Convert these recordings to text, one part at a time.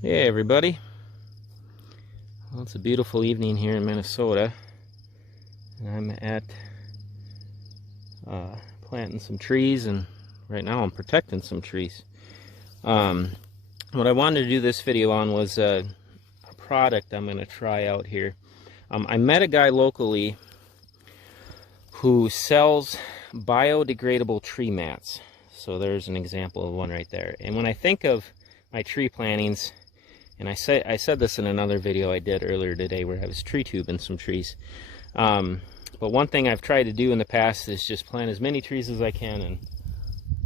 Hey everybody, well, it's a beautiful evening here in Minnesota, and I'm at planting some trees, and right now I'm protecting some trees. What I wanted to do this video on was a product I'm going to try out here. I met a guy locally who sells biodegradable tree mats. So there's an example of one right there. And when I think of my tree plantings, and I said this in another video I did earlier today where I was tree tubing some trees. But one thing I've tried to do in the past is just plant as many trees as I can and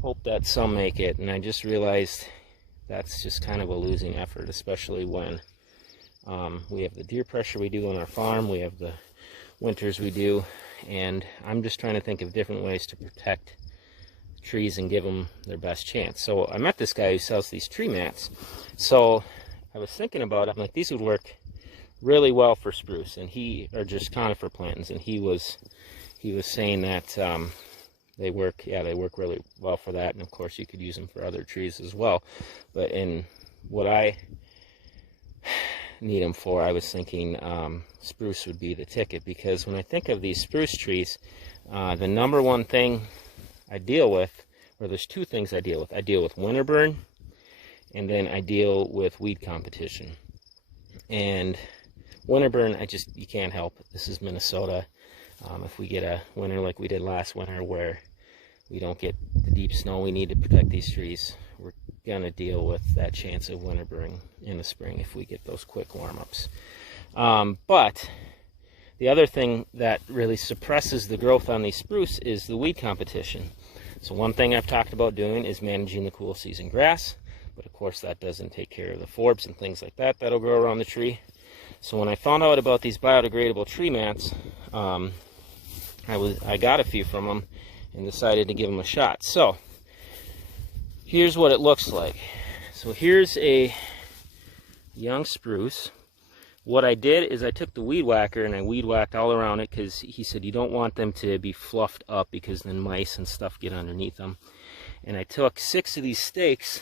hope that some make it. And I just realized that's just kind of a losing effort, especially when we have the deer pressure we do on our farm, we have the winters we do, and I'm just trying to think of different ways to protect trees and give them their best chance. So I met this guy who sells these tree mats. So I was thinking about it. I'm like, these would work really well for spruce, and or just conifer plantings. And he was saying that they work really well for that. And of course, you could use them for other trees as well. But in what I need them for, I was thinking spruce would be the ticket, because when I think of these spruce trees, the number one thing I deal with, or there's two things I deal with. I deal with winter burn, and then I deal with weed competition. And winter burn, you can't help it. This is Minnesota. If we get a winter like we did last winter where we don't get the deep snow we need to protect these trees, we're gonna deal with that chance of winter burn in the spring if we get those quick warm-ups. But the other thing that really suppresses the growth on these spruce is the weed competition. So one thing I've talked about doing is managing the cool season grass, but of course that doesn't take care of the forbs and things like that that'll grow around the tree. So when I found out about these biodegradable tree mats, I got a few from them and decided to give them a shot. So here's what it looks like. So here's a young spruce. What I did is I took the weed whacker and I weed whacked all around it, because he said you don't want them to be fluffed up because then mice and stuff get underneath them. And I took 6 of these stakes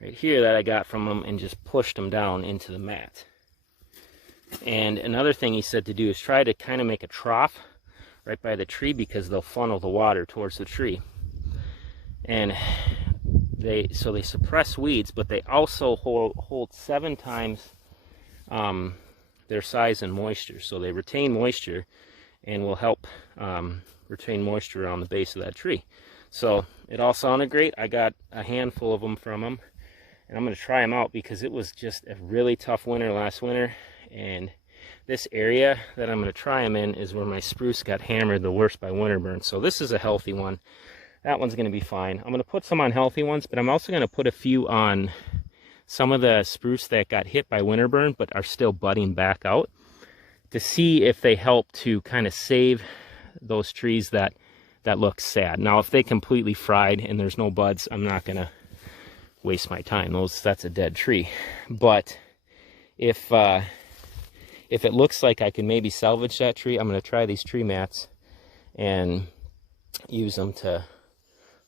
right here that I got from him and just pushed them down into the mat. And another thing he said to do is try to kind of make a trough right by the tree, because they'll funnel the water towards the tree. And they suppress weeds, but they also hold 7 times their size and moisture. So they retain moisture and will help retain moisture around the base of that tree. So it all sounded great. I got a handful of them from him, and I'm going to try them out because it was just a really tough winter last winter. And this area that I'm going to try them in is where my spruce got hammered the worst by winter burn. So this is a healthy one. That one's going to be fine. I'm going to put some on healthy ones, but I'm also going to put a few on some of the spruce that got hit by winter burn but are still budding back out, to see if they help to kind of save those trees that look sad. Now, if they completely fried and there's no buds, I'm not going to waste my time. That's a dead tree. But if it looks like I can maybe salvage that tree, I'm going to try these tree mats and use them to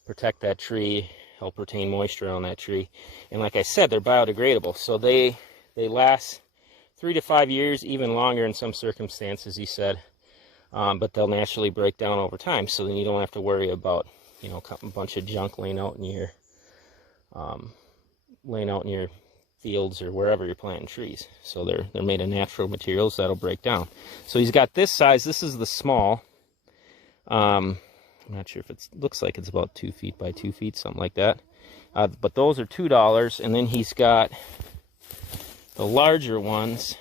protect that tree, help retain moisture on that tree. And like I said, they're biodegradable, so they last 3 to 5 years, even longer in some circumstances, he said. But they'll naturally break down over time, so then you don't have to worry about, a bunch of junk laying out in your fields or wherever you're planting trees. So they're made of natural materials that'll break down. So he's got this size. This is the small. I'm not sure if it looks like it's about 2 feet by 2 feet, something like that. But those are $2, and then he's got the larger ones,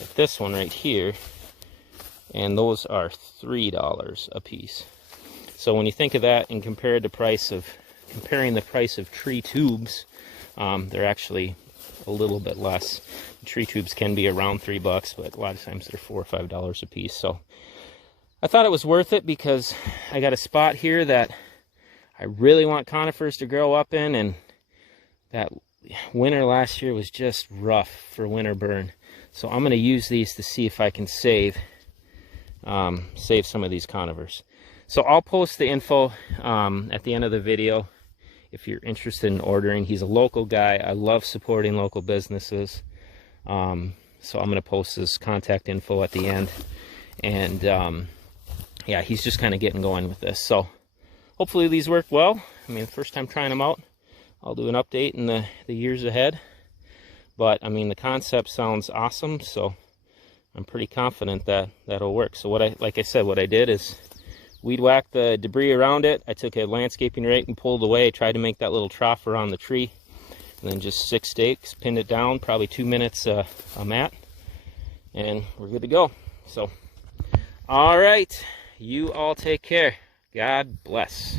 like this one right here, and those are $3 a piece. So when you think of that and comparing the price of tree tubes, they're actually a little bit less. Tree tubes can be around $3, but a lot of times they're $4 or $5 a piece. So I thought it was worth it because I got a spot here that I really want conifers to grow up in, and that winter last year was just rough for winter burn. So I'm going to use these to see if I can save some of these conifers. So I'll post the info at the end of the video if you're interested in ordering. He's a local guy. I love supporting local businesses. So I'm going to post his contact info at the end. And yeah, he's just kind of getting going with this. So hopefully these work well. I mean, the first time trying them out. I'll do an update in the years ahead. But I mean, the concept sounds awesome, so I'm pretty confident that that'll work. So like I said, what I did is weed whacked the debris around it. I took a landscaping rake and pulled away. I tried to make that little trough around the tree, and then just 6 stakes, pinned it down, probably 2 minutes a mat, and we're good to go. So, all right, you all take care. God bless.